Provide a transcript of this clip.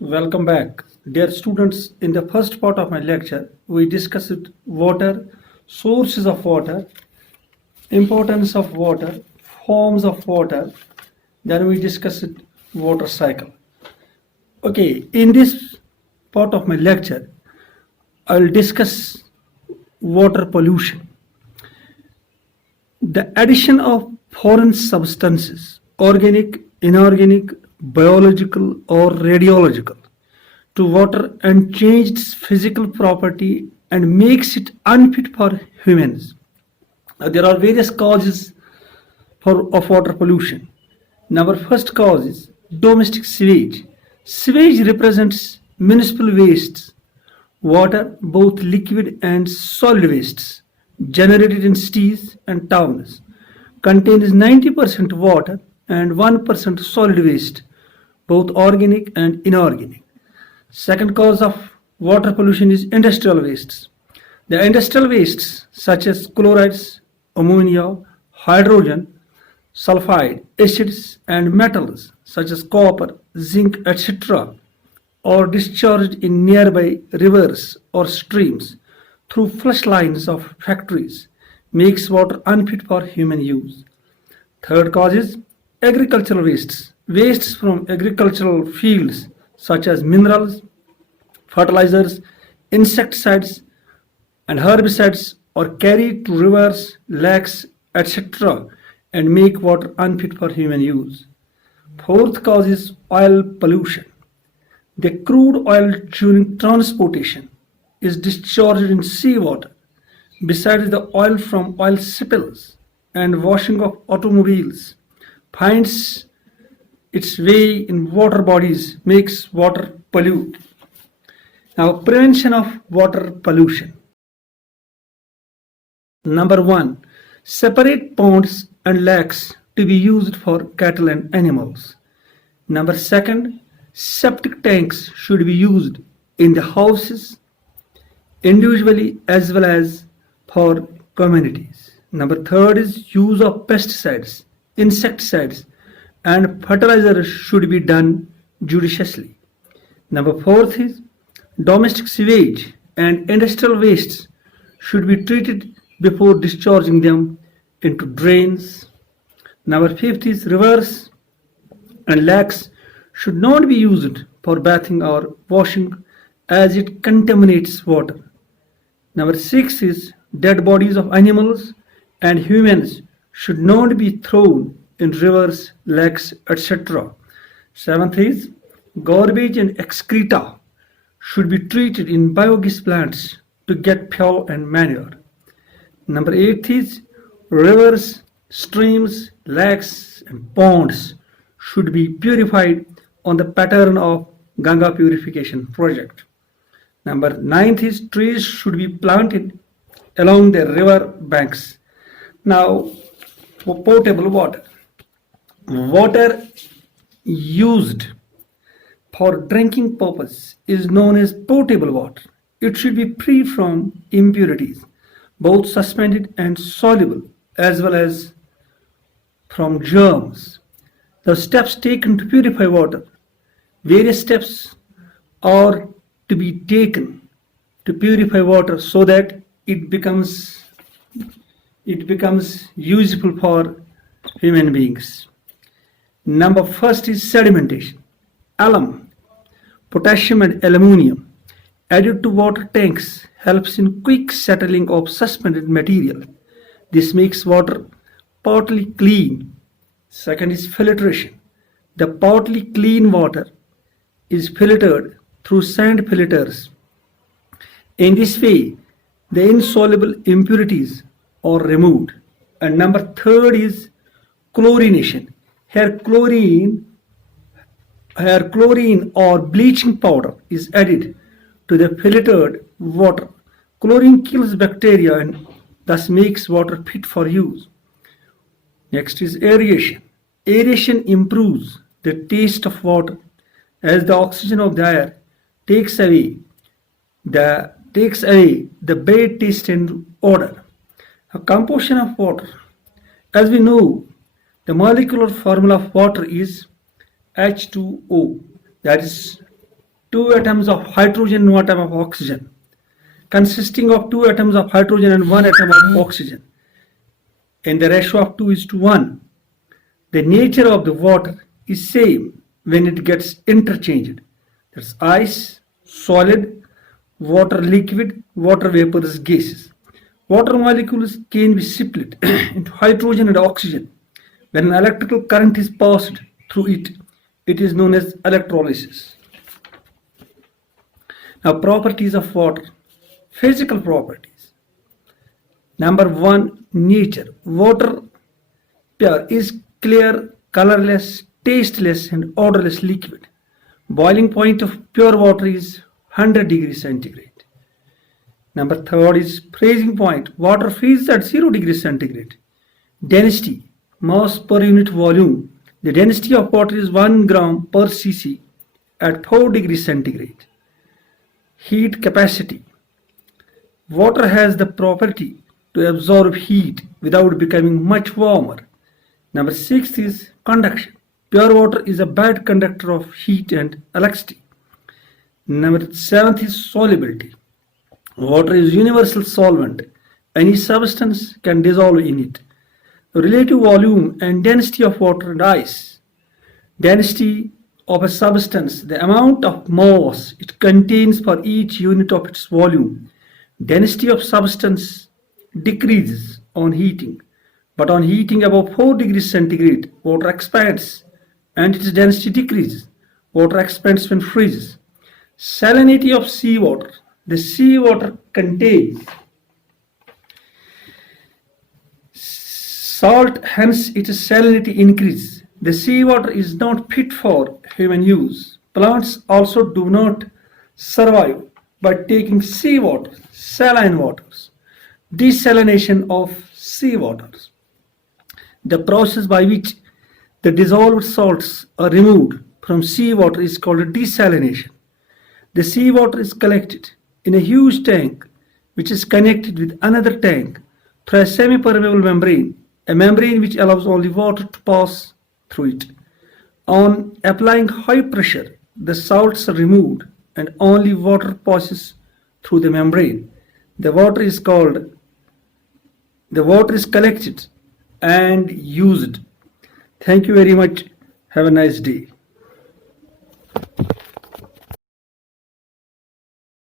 Welcome back. Dear students, in the first part of my lecture, we discussed water, sources of water, importance of water, forms of water. Then we discussed water cycle. Okay, in this part of my lecture, I will discuss water pollution. The addition of foreign substances, organic, inorganic, biological, or radiological, to water and change its physical property and makes it unfit for humans. There are various causes of water pollution. Number first cause is domestic sewage. Sewage represents municipal wastes, water, both liquid and solid wastes, generated in cities and towns, contains 90% water and 1% solid waste, both organic and inorganic. Second cause of water pollution is industrial wastes. The industrial wastes such as chlorides, ammonia, hydrogen, sulfide, acids and metals such as copper, zinc, etc. are discharged in nearby rivers or streams through flush lines of factories, makes water unfit for human use. Third cause is agricultural wastes. Wastes from agricultural fields such as minerals, fertilizers, insecticides, and herbicides are carried to rivers, lakes, etc. and make water unfit for human use. Fourth cause is oil pollution. The crude oil during transportation is discharged in seawater. Besides, the oil from oil spills and washing of automobiles finds its way in water bodies, makes water pollute. Now, prevention of water pollution. Number one, separate ponds and lakes to be used for cattle and animals. Number second, septic tanks should be used in the houses individually as well as for communities. Number third is use of pesticides, insecticides, and fertilizers should be done judiciously. Number fourth is domestic sewage and industrial wastes should be treated before discharging them into drains. Number fifth is rivers and lakes should not be used for bathing or washing as it contaminates water. Number six is dead bodies of animals and humans should not be thrown in rivers, lakes, etc. Seventh is garbage and excreta should be treated in biogas plants to get fuel and manure. Number eight is rivers, streams, lakes, and ponds should be purified on the pattern of Ganga purification project. Number ninth is trees should be planted along the river banks. Now, for potable water. Water used for drinking purpose is known as potable water. It should be free from impurities, both suspended and soluble, as well as from germs. The steps taken to purify water. Various steps are to be taken to purify water so that it becomes useful for human beings. Number first is sedimentation. Alum, potassium and aluminium added to water tanks helps in quick settling of suspended material. This makes water partly clean. Second is filtration. The partly clean water is filtered through sand filters. In this way, the insoluble impurities are removed. And number third is chlorination. Here chlorine or bleaching powder is added to the filtered water. Chlorine kills bacteria and thus makes water fit for use. Next is aeration. Aeration improves the taste of water as the oxygen of the air takes away the bad taste and odor. A composition of water. As we know, the molecular formula of water is H2O, that is two atoms of hydrogen and one atom of oxygen, consisting of two atoms of hydrogen and one atom of oxygen, and the ratio of 2 is to 1. The nature of the water is same when it gets interchanged. That's ice, solid, water liquid, water vapors, gases. Water molecules can be split into hydrogen and oxygen. When an electrical current is passed through it, it is known as electrolysis. Now, properties of water. Physical properties. Number 1, nature. Water pure is clear, colorless, tasteless and odorless liquid. Boiling point of pure water is 100 degrees centigrade. Number 3 is freezing point. Water freezes at 0 degrees centigrade. Density, mass per unit volume. The density of water is 1 gram per cc at 4 degrees centigrade. Heat capacity. Water has the property to absorb heat without becoming much warmer. Number 6 is conduction. Pure water is a bad conductor of heat and electricity. Number 7 is solubility. Water is universal solvent. Any substance can dissolve in it. Relative volume and density of water and ice. Density of a substance, the amount of mass it contains for each unit of its volume. Density of substance decreases on heating, but on heating above 4 degrees centigrade, water expands and its density decreases. Water expands when freezes. Salinity of seawater. The seawater contains salt, hence its salinity increases. The seawater is not fit for human use. Plants also do not survive by taking seawater, saline waters. Desalination of seawaters. The process by which the dissolved salts are removed from seawater is called desalination. The seawater is collected in a huge tank which is connected with another tank through a semi-permeable membrane, a membrane which allows only water to pass through it. On applying high pressure, the salts are removed and only water passes through the membrane. The water is collected and used. Thank you very much. Have a nice day.